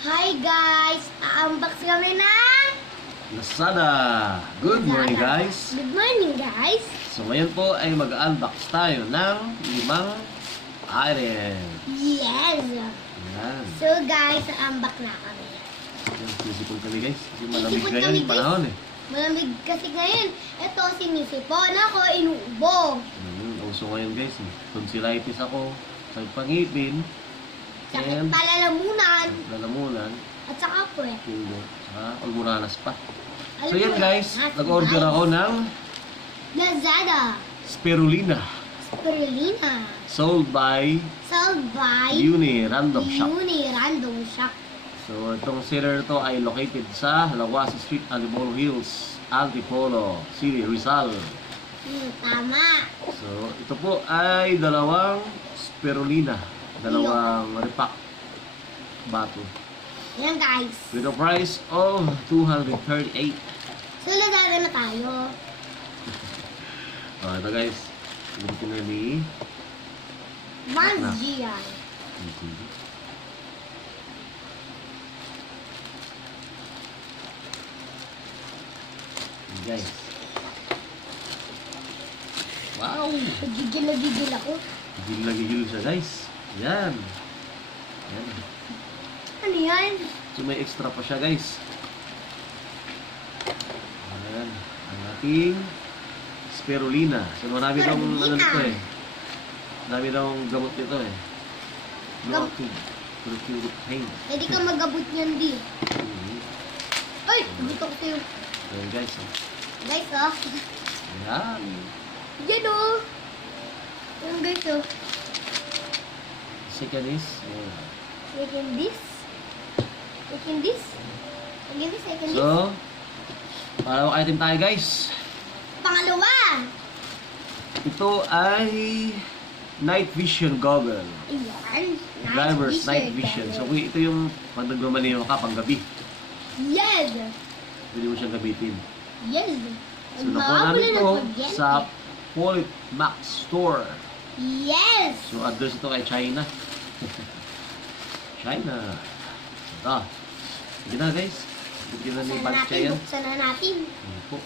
Hi guys! Unbox kami ng Lazada! Good morning guys! Good morning guys! So ngayon po ay mag-unbox tayo ng 5 item. Yes! Yan. So guys, unbox na kami. Sisipon kami guys. Kasi malamig Sisipon ngayon kami, yung panahon eh. Malamig kasi ngayon. Ito, sinisipon ako, inuubo. Uso ngayon guys. Tonsillitis ako. Sa pangipin. Sakit palalamunan. Lalamunan. At saka puwet. Saka ulmuranas pa. So yan guys. Nag-order ako ng Lazada. spirulina. Spirulina. Sold by Uni Random Shop. Uni Random Shop. So, itong seller to ay located sa Lawasa Street, Antipolo Hills, Antipolo City, Rizal. Tama. So, ito po ay dalawang spirulina. Dalawang repack bato. Yan guys. With a price of 238. So, Lazada na tayo. Ito guys. Ito na ni Vans GI. Guys. Wow! Nagigil na gigil ako. Gigil na gigil siya guys. Yan. Yan. Ano yan? So may extra pa siya guys. Ayan. Ang ating spirulina. So marami daw ano nito eh. Marami daw gamot nito eh. Therapeutic pain. Pwede ka magabot niyan di. Ay! Dito ko sa'yo. Ayan guys. Guys oh. Ayan. Yan oh. Yan guys oh. Second is. Second this. Second this. Second this. Second this. So, parang item tayo guys. Pangalawa. Ito ay night vision goggle. Ayan. Driver's night vision. So, ito yung pag nagmamaniho ka pang gabi. Yes. Pwede mo siyang gamitin. Yes. So, nakuha namin ito sa Polit Max Store. Yes. So, address ito kay China. China. Ito. Sige na guys. Bigyan na ni Bats kayo. Buksan na natin. Ano po?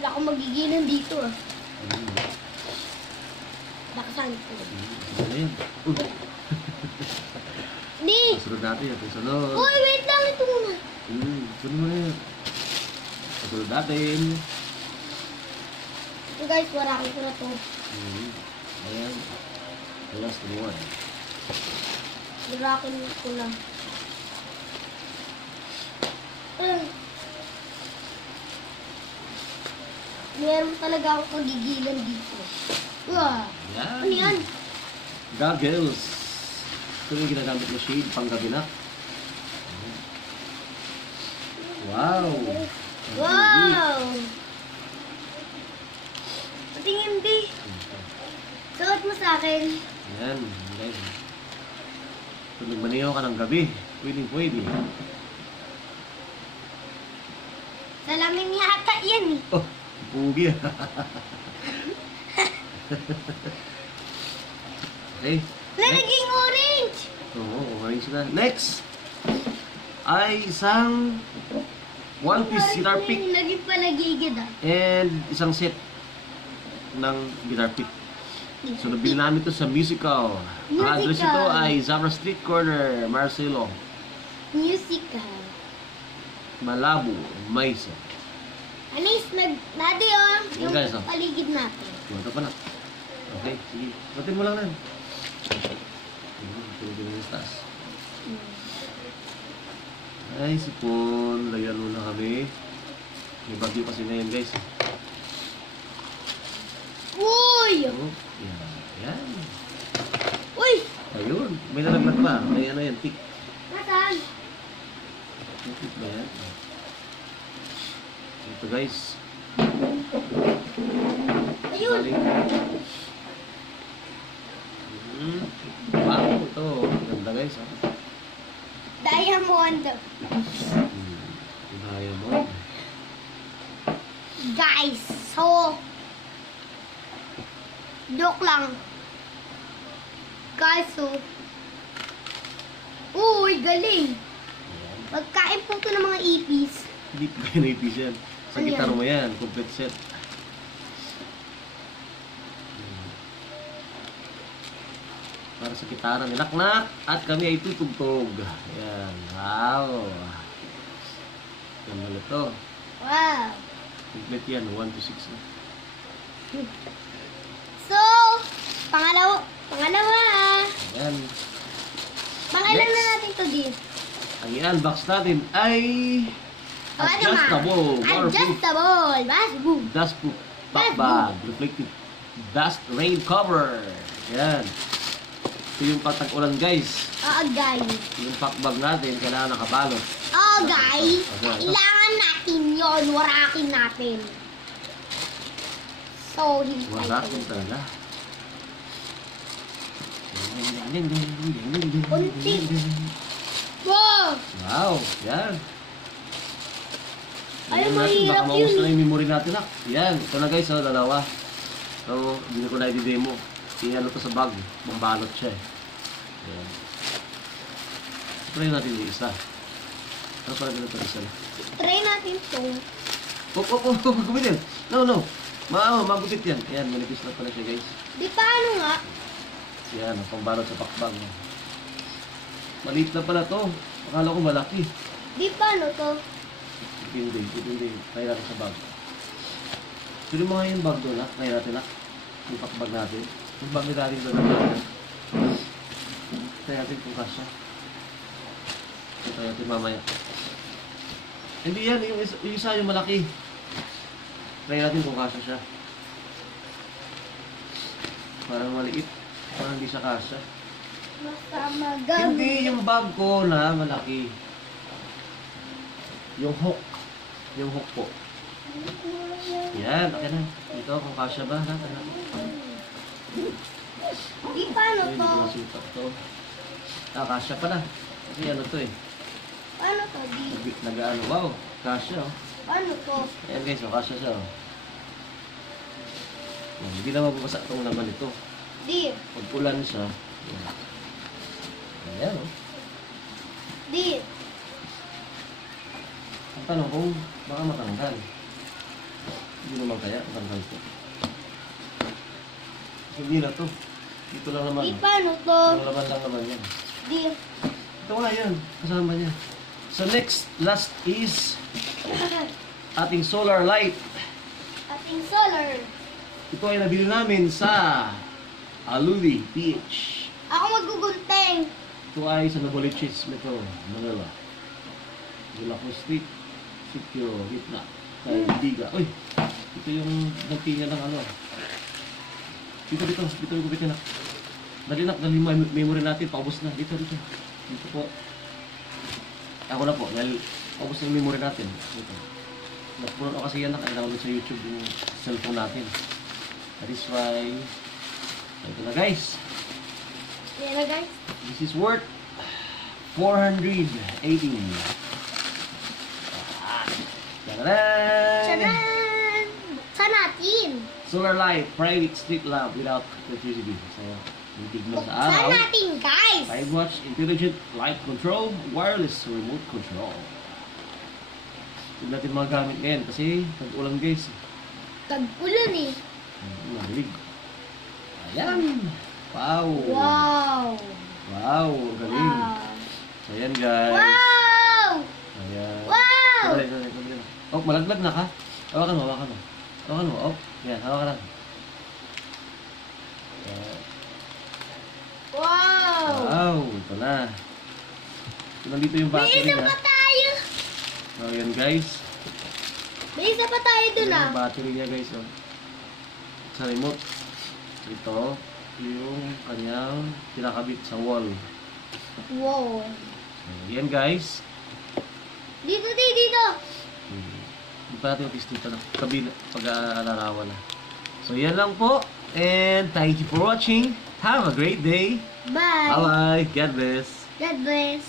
Wala akong magigilan dito ah. Bakasan ko. Ano yan? Ni! Sunod natin. Sunod. Uy, wait lang. Ito muna. Sunod mo na yan. Sunod natin. So guys, warakin ko na to. Ayan. The last one. Warakin ko na. Meron talaga akong kagigilan dito. Wow! Ayan. Ano yan? Goggles. Ito yung ginagamit na shade pang gabi na. Wow! Wow! Patingin di. Suot mo sa akin. Ayan. Guys. Kung nagmaniho ka ng gabi, pwede. Salamin yata yan eh. Oh, pugi. Okay. Naging orange! Oo, orange na. Next ay isang one piece guitar pick Naging panagigid ah. and isang set ng guitar pick. So, nabili namin ito sa Musical. Ang address ito ay Zamra Street Corner, Marcelo, Musical. Malabo, Maysa. Anis, dati oh, yung guys, oh. paligid natin. Ito pa na. Okay, sige. Batin mo lang nan. Tulog din yung taas. Ay, sipon. Layan mo na kami. May bagyo kasi ngayon, guys. Uy! Oh, yan. Yan. Uy! Ayun. May nalaglag pa. May ano yan, tick. Nasaan? May tick ba yan? Ito, guys. Ayun! Wow, ito. Ganda, guys. Diamond. Diamond. Guys, so joke lang. guys, oh. Uy, galing. Ayan. Magkain po ito ng mga ipis. Hindi pa kayo naipis yan. Sa Ano gitara yan? mo yan, complete set. Para sa gitara ni Naknak at kami ay tutugtog. Ayan. Wow. Ganda na ito. Wow. Complete yan. 1 to 6 na. So, pangalawa. Ayan. Pangilan na Next. natin ito din. Ang i-unbox natin ay adjustable, waterproof, Adjustable. Bago. dustproof back bag, reflective dust rain cover. Ayan. Ito yung patag-ulan guys. Oo, guys. Yung pack bag natin, kailangan nakabalot. Oo, guys. Ito. Kailangan natin yon. Warakin natin. So, hintay Warakin ko. talaga. Unti. Wow. Wow, yan. Ay, Ayan natin, mahirap baka maubos yun na yung memory natin. Yan, ito na guys, dalawa. So, hindi ko na i-demo. Tingnan to sa bag, mambalot siya eh. Ayan. Try natin yung isa. Ano pala ganito isa na? Try natin to. Gumitin. No. Magupit yan. Ayan, manipis na pala siya guys. Di paano nga? Yan, ang pambalot sa pakbag. Maliit na pala to. Akala ko malaki. Di paano to? Hindi. Try natin sa bag. Pili mo nga yung bag doon, Try natin, yung pakbag natin. Yung bag natin doon, Try natin kung kasya. Try natin mamaya. Hindi yan, yung isa yung malaki. Try natin kung kasya siya. Parang maliit. Parang hindi siya kasya. Basta magam. Hindi yung bag ko na malaki. Yung hook. Yung hook po. Yan, okay na. Ito, kung kasya ba, ha? Di paano Ay, hindi to? ko nasukat to. Kasya pala. Kasi ano to eh. Paano to, di? Nag-ano, wow, kasya oh. Paano to? Ayan guys, kasya siya oh. Yan, hindi na mababasa itong laman ito. Di. Pag ulan siya, yan. Ayan oh. Di. Ang tanong kung baka matanggal. Hindi naman kaya, matanggal to. Hindi na to. Dito lang naman. Di paano to? Ang laman lang naman yan. Di. Ito nga yan, kasama niya. So next, last is ating solar light. Ating solar. Ito ay nabili namin sa Aluli PH. Ako magugunting. Ito ay sa Novaliches Metro, Manila. Bulacan Street, Sitio, Gitna, kay Biga. Uy, ito yung nagtinga ng ano. Dito yung gubitin na. Dali yung memory natin, paubos na. Dito. Dito po. Ako na po, dahil paubos na yung memory natin. Dito. Napunan ko kasi yan, nakailangan sa YouTube yung cellphone natin. That is why, ito na guys. Yan na, guys. This is worth 418. Tadaan! Tcharan! Buksan natin. Solar light, private street lamp without electricity. So, hindi mo sa Buksan araw. natin, guys. 5-watch intelligent light control, wireless remote control. Hindi natin mga gamit ngayon kasi tag-ulan guys. Tag-ulan eh. Mahilig. Ayan! Wow! Wow. Wow! Galing! Wow. So, ayan guys. Wow. Ayan. Wow. Dali. Oh, malaglag na ka? Hawakan mo. Oh, yan, hawakan lang. Wow. Wow, ito na. So, nandito yung May battery isa niya. pa tayo. So, ayan guys. May isa pa tayo dun Ayan ah. yung battery niya guys. Oh. Sa remote. Ito, yung kanyang kinakabit sa wall. Wow. So, ayan guys. Dito. Hindi pa natin yung dito na. Kabila, pag-aalarawan na. So, yan lang po. And thank you for watching. Have a great day. Bye. Bye-bye. God bless. God bless.